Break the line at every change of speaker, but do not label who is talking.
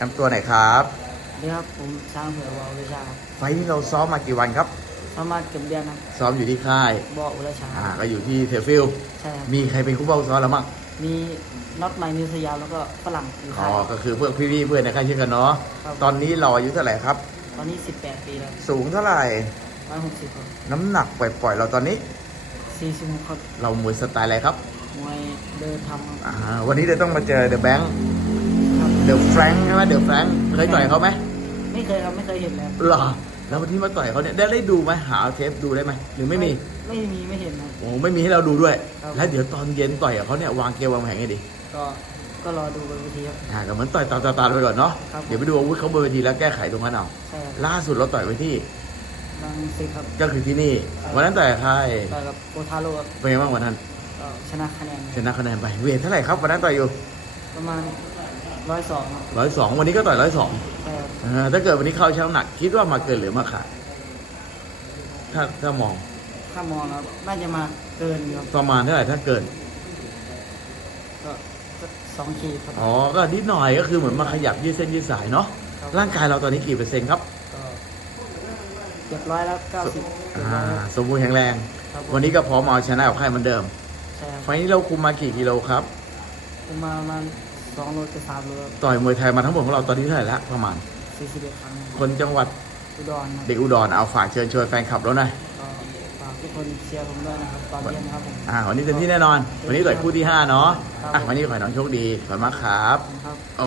นำตัวไหนอยครับ
นี่ครับผมช้างเผือกวอลวิชาครับ
ไฟล์นี้เราซ้อมมากี่วันครับ
ประมาณเกือบเดือนครับ
ซ้อมอยู่ที่ค่าย
บอกอุรชา
อ่าก็อยู่ที่เทลฟิลด์
ใช่ครับ
มีใครเป็นคู่เป้าซ้อมแล้วมั้ง
มีน็อตไมนิวสยามแล้วก็ฝรั่งอยู่
อ๋
ค่า
อ
ย
ก็คือเพื่อนพี่ๆเพื่อนในค่ายเช่นกันเนาะ
ครับ
ตอนนี้เราอายุเท่าไหร่ครับ
ตอนนี้ 18 ปีแล้ว
สูงเท่าไหร่
160ครับ
น้ำหนักปล่อยๆ เราตอนนี้
46ครับ
เรามวยสไตล์อะไรครับ
มวยเดินทำครับ
อ่าวันนี้เดี๋ยวต้องมาเจอเดอะแบงค์
ครับ
เดอะแฟรงค์ใช่ไหมเดอะแฟรงค์เคยต่อยเขาไหม
ไม่เคยครับไม่เคยเห็นเลยครับ
เหรอแล้ววันที่มาต่อยเขาเนี่ยได้ได้ดูไหมหาเทปดูได้ไหมหรือไม่มี
ไม่มีไม่เห็นครับ
โอ้ไม่มีให้เราดูด้วย
ครับ
แล้วเดี๋ยวตอนเย็นต่อยกับเขาเนี่ยวางเกมวางแผนไงดี
ก็ก็รอดูบนเวทีครับ
อ่าก็เหมือนต่อยตามตาๆไปก่อนเนาะ
ครับ
เดี๋ยวไปดูอาวุธเขาบนเวทีแล้วแก้ไขตรงนั้นเอา
ใช่ครับ
ล่าสุดเราต่อยไว้ที่
บางสิบครับ
ก็คือที่นี่ วันนั้นต่อยกับใคร
ต่อยกับโคทาโร่ครับ
เป็นไงบ้างวันนั้น
ก็ชนะคะแนน
ชนะคะแนนไปเวทเท่าไหร่ครับวันนั้นต่อยอยู่
ประมาณ ร้อยสองครับ
ร้อยสองวันนี้ก็ต่อยร้อยสอง
ใช่ครับ
ถ้าเกิดวันนี้เข้าช่างน้ำหนัก คิดว่ามาเกินหรือมาขาดถ้าถ้ามอง
ถ้ามองแล้วน่าจะมาเกินอยู่ครับ
ประมาณเท่าไหร่ถ้าเกิน
ก็สักสองขีดครับ
อ๋อก็นิดหน่อยก็คือเหมือนมาขยับยืดเส้นยืดสายเนาะ
ครับ
ร่างกายเราตอนนี้กี่เปอร์เซ็นต์ครับ
ก็เจ็ดร้อยแล้วเก้าสิบ
อ่าสมบูรณ์แข็งแรง
ครับ
วันนี้ก็พร้อมเอาชนะกับใครเหมือนเดิม
ใช่ครับ
ไฟล์นี้เราคุมมากี่กิโลครับ
ประมาณประมาณ สองโลจะสามโล
ต่อยมวยไทยมาทั้งหมดของเราตอนนี้เท่าไหร่ละประมาณ
สี่สิบเอ็ดครั้ง
คนจังหวัด
อุดรครับ
เด็กอุดรเอาฝากเชิญชวนแฟนคลับแล้วหน่อย
ก็ฝากทุกคนเชียร์ผมด้วยนะครับตอนเย็นครับผม
อ่าวันนี้เต็มที่แน่นอน วันนี้ต่อยคู่ที่ห้าเนาะ
ครับ
อะวันนี้ขอให้น้องโชคดีขอบคุณมากครับ
ครับ